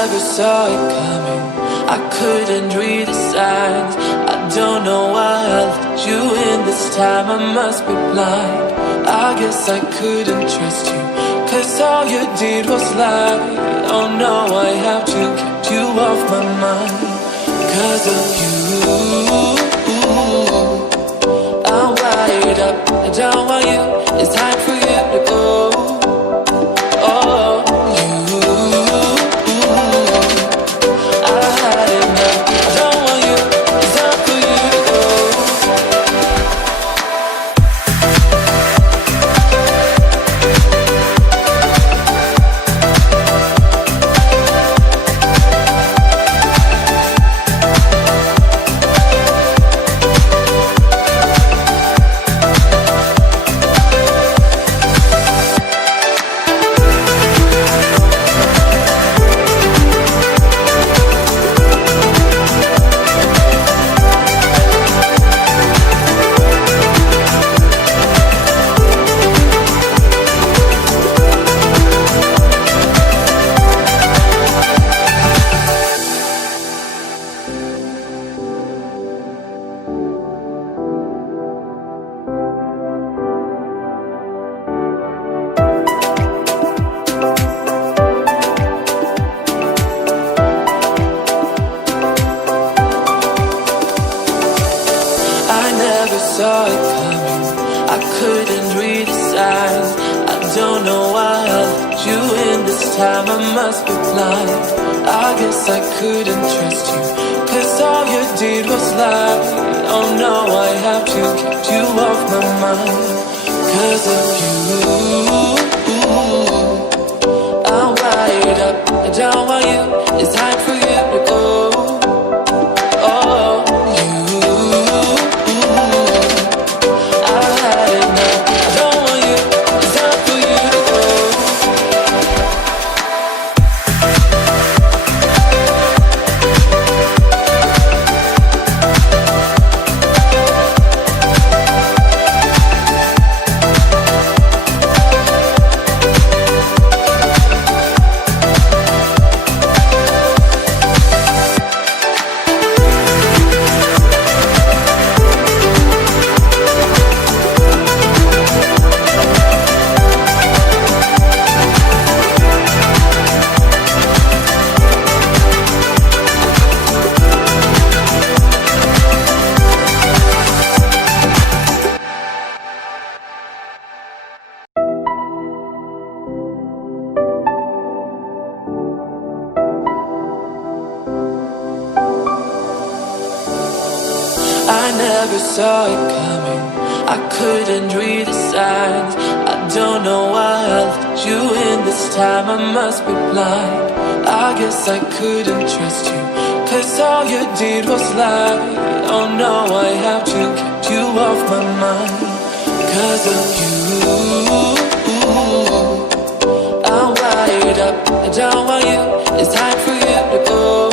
never saw it coming. I couldn't read the signs. I don't know why I let you in this time. I must be blind. I guess I couldn't trust you, 'cause all you did was lie. Oh no, I have to keep you off my mind. 'Cause of you, I'm wired up. I don't want you, it's time for you to go. Oh, you, I had enough. I don't want you, it's time for you to go. Saw it coming. I couldn't read the signs. I don't know why I let you in this time. I must be blind. I guess I couldn't trust you, 'cause all you did was lie. Oh no, I have to keep you off my mind. 'Cause of you, I'm wired up. I don't want you, it's time for you to go. Oh, I never saw it coming. I couldn't read the signs. I don't know why I let you in this time. I must be blind. I guess I couldn't trust you, 'cause all you did was lie. Oh no, I have to keep you off my mind. 'Cause of you, I'm wired up. I don't want you, it's time for you to go.